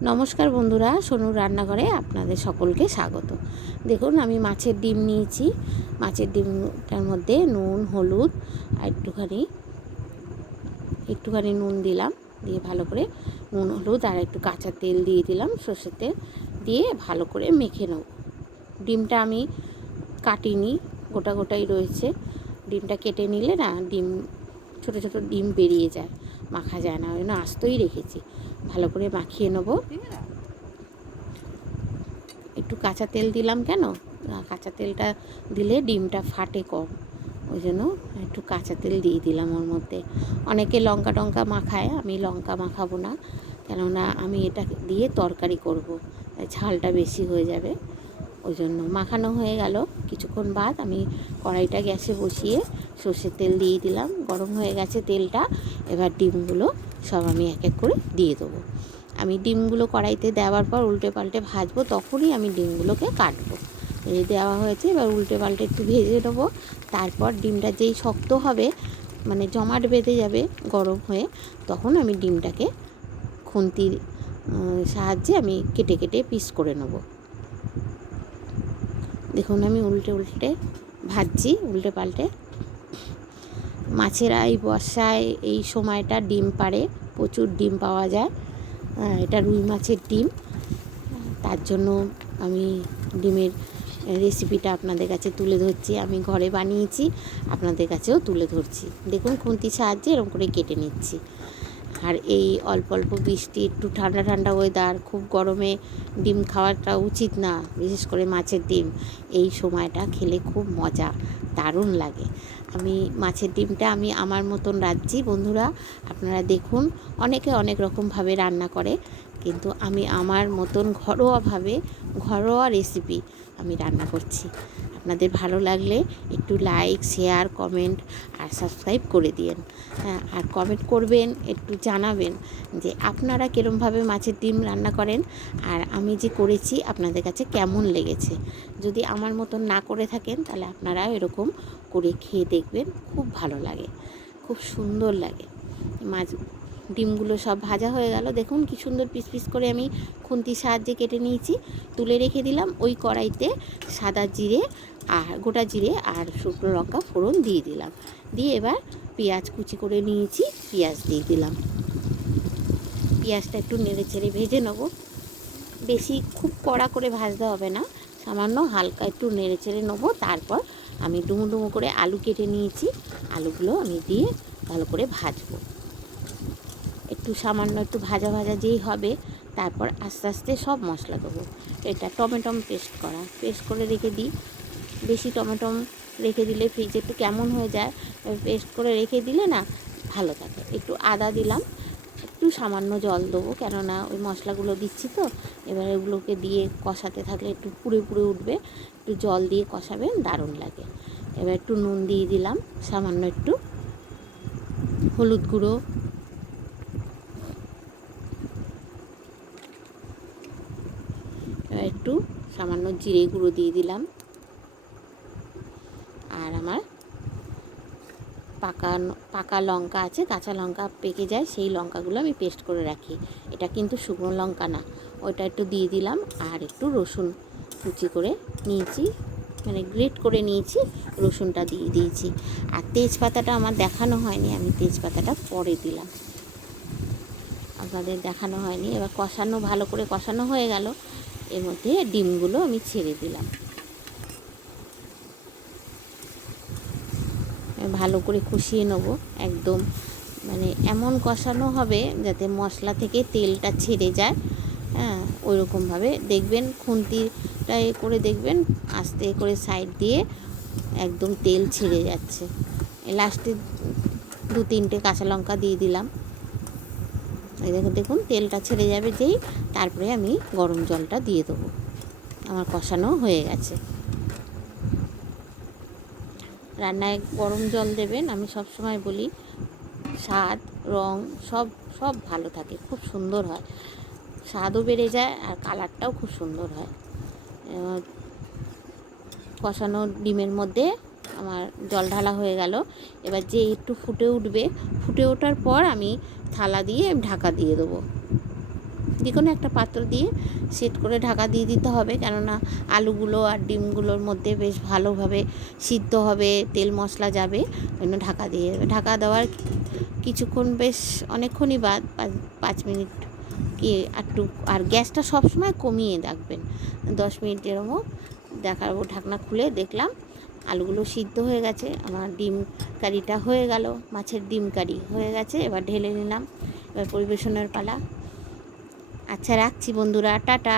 নমস্কার বন্ধুরা, সোনুর রান্নাঘরে আপনাদের সকলকে স্বাগত। দেখুন, আমি মাছের ডিম নিয়েছি। মাছের ডিমটার মধ্যে নুন, হলুদ আর একটুখানি নুন দিলাম। দিয়ে ভালো করে নুন, হলুদ আর একটু কাঁচা তেল দিয়ে দিলাম, সর্ষের তেল দিয়ে ভালো করে মেখে নেব। ডিমটা আমি কাটিনি, গোটা গোটাই রয়েছে। ডিমটা কেটে নিলে না ছোট ছোট ডিম বেরিয়ে যায়, মাখা যায় না, ওই জন্য আস্তই রেখেছি। ভালো করে মাখিয়ে নেব। একটু কাঁচা তেল দিলাম, কেন কাঁচা তেলটা দিলে ডিমটা ফাটে কম, ওই জন্য একটু কাঁচা তেল দিয়ে দিলাম ওর মধ্যে। অনেকে লঙ্কা টঙ্কা মাখায়, আমি লঙ্কা মাখাবো না, কেননা আমি এটা দিয়ে তরকারি করব, ঝালটা বেশি হয়ে যাবে। ওই জন্য মাখানো হয়ে গেল। কিছুক্ষণ বাদ আমি কড়াইটা গ্যাসে বসিয়ে সর্ষের তেল দিয়ে দিলাম। গরম হয়ে গেছে তেলটা। এবার ডিমগুলো সব আমি এক এক করে দিয়ে দেবো। আমি ডিমগুলো কড়াইতে দেওয়ার পর উল্টে পাল্টে ভাজবো, তখনই আমি ডিমগুলোকে কাটবো। এই দেওয়া হয়েছে, এবার উল্টে পাল্টে একটু ভেজে নেবো। তারপর ডিমটা যেই শক্ত হবে, মানে জমাট বেঁধে যাবে গরম হয়ে, তখন আমি ডিমটাকে খুন্তির সাহায্যে আমি কেটে কেটে পিস করে নেব। দেখুন, আমি উল্টে উল্টে ভাজছি, উল্টে পাল্টে। মাছেরা এই বর্ষায় এই সময়টা ডিম পাড়ে, প্রচুর ডিম পাওয়া যায়। এটা রুই মাছের ডিম, তার জন্য আমি ডিমের রেসিপিটা আপনাদের কাছে তুলে ধরছি। আমি ঘরে বানিয়েছি, আপনাদের কাছেও তুলে ধরছি। দেখুন, খুন্তির সাহায্যে এরকম করে কেটে নিচ্ছি। আর এই অল্প অল্প বৃষ্টি, একটু ঠান্ডা ঠান্ডা ওয়েদার, খুব গরমে ডিম খাওয়াটা উচিত না, বিশেষ করে মাছের ডিম। এই সময়টা খেলে খুব মজা, দারুণ লাগে। আমি মাছের ডিমটা আমি আমার মতন রাঁধছি বন্ধুরা, আপনারা দেখুন। অনেকে অনেক রকমভাবে রান্না করে, কিন্তু আমি আমার মতন ঘরোয়া রেসিপি আমি রান্না করছি। আপনাদের ভালো লাগলে একটু লাইক, শেয়ার, কমেন্ট আর সাবস্ক্রাইব করে দিয়েন। হ্যাঁ, আর কমেন্ট করবেন, একটু জানাবেন যে আপনারা কীরমভাবে মাছের ডিম রান্না করেন, আর আমি যে করেছি আপনাদের কাছে কেমন লেগেছে। যদি আমার মতন না করে থাকেন, তাহলে আপনারা এরকম করে খেয়ে দেখবেন, খুব ভালো লাগে, খুব সুন্দর লাগে। ডিমগুলো সব ভাজা হয়ে গেল। দেখুন কি সুন্দর পিস পিস করে আমি খুন্তির সাহায্যে কেটে নিয়েছি, তুলে রেখে দিলাম। ওই কড়াইতে সাদা জিরে আর গোটা জিরে আর শুকনো লঙ্কা ফোড়ন দিয়ে দিলাম। দিয়ে এবার পেঁয়াজ কুচি করে নিয়েছি, পেঁয়াজ দিয়ে দিলাম। পেঁয়াজটা একটু নেড়ে চেড়ে ভেজে নেবো। বেশি খুব কড়া করে ভাজতে হবে না, সামান্য হালকা একটু নেড়ে চেড়ে নেবো। তারপর আমি ডুমো ডুমো করে আলু কেটে নিয়েছি, আলুগুলো আমি দিয়ে ভালো করে ভাজবো। একটু সামান্য একটু ভাজা ভাজা যেই হবে, তারপর আস্তে আস্তে সব মশলা দেবো। এটা টমেটো পেস্ট করে রেখে দিই। বেশি টমেটো রেখে দিলে ফ্রিজে একটু কেমন হয়ে যায়, পেস্ট করে রেখে দিলে না ভালো থাকে। একটু আদা দিলাম, একটু সামান্য জল দেবো, কেননা ওই মশলাগুলো দিচ্ছি তো। এবার এগুলোকে দিয়ে কষাতে থাকলে একটু পুড়ে পুড়ে উঠবে, একটু জল দিয়ে কষাবেন, দারুণ লাগে। এবার একটু নুন দিয়ে দিলাম, সামান্য একটু হলুদ গুঁড়ো, একটু সামান্য জিরে গুঁড়ো দিয়ে দিলাম। আর আমার পাকা লঙ্কা আছে, কাঁচা লঙ্কা পেকে যায়, সেই লঙ্কাগুলো আমি পেস্ট করে রাখি। এটা কিন্তু শুকনো লঙ্কা না, ওইটা একটু দিয়ে দিলাম। আর একটু রসুন কুচি করে নিয়েছি, মানে গ্রেট করে নিয়েছি, রসুনটা দিয়ে দিয়েছি। আর তেজপাতাটা আমার দেখানো হয়নি, আমি তেজপাতাটা পরে দিলাম, আপনাদের দেখানো হয়নি। এবার ভালো করে কষানো হয়ে গেল। এর মধ্যে ডিমগুলো আমি ছেড়ে দিলাম। ভালো করে কষিয়ে নেব, একদম মানে এমন কষানো হবে যাতে মশলা থেকে তেলটা ছেড়ে যায়। হ্যাঁ, ওই রকমভাবে দেখবেন, খুন্তিটা করে দেখবেন, আস্তে করে সাইড দিয়ে একদম তেল ছেড়ে যাচ্ছে। লাস্টে 2-3টে কাঁচা লঙ্কা দিয়ে দিলাম। এই দেখুন তেলটা ছেড়ে যাবে যেই, তারপরে আমি গরম জলটা দিয়ে দেবো। আমার কষানো হয়ে গেছে। রান্নায় গরম জল দেবেন, আমি সব সময় বলি, স্বাদ, রং সব ভালো থাকে, খুব সুন্দর হয়, স্বাদও বেড়ে যায় আর কালারটাও খুব সুন্দর হয়। কষানো ডিমের মধ্যে আমার জল ঢালা হয়ে গেল। এবার যে একটু ফুটে উঠবে, ফুটে ওঠার পর আমি থালা দিয়ে ঢাকা দিয়ে দেবো। যে কোনো একটা পাত্র দিয়ে সেট করে ঢাকা দিয়ে দিতে হবে, কেননা আলুগুলো আর ডিমগুলোর মধ্যে বেশ ভালোভাবে সিদ্ধ হবে, তেল মশলা যাবে, ওই জন্য ঢাকা দিয়ে দেবে। ঢাকা দেওয়ার কিছুক্ষণ, বেশ অনেকক্ষণই বাদ, 5 মিনিট কি একটু, আর গ্যাসটা সবসময় কমিয়ে রাখবেন। 10 মিনিট এরকম দেখাবো, ঢাকনা খুলে দেখলাম আলুগুলো সিদ্ধ হয়ে গেছে, আমার ডিম কারিটা হয়ে গেল, মাছের ডিম কারি হয়ে গেছে। এবার ঢেলে নিলাম, এবার পরিবেশনের পালা। আচ্ছা, রাখছি বন্ধুরা, টাটা।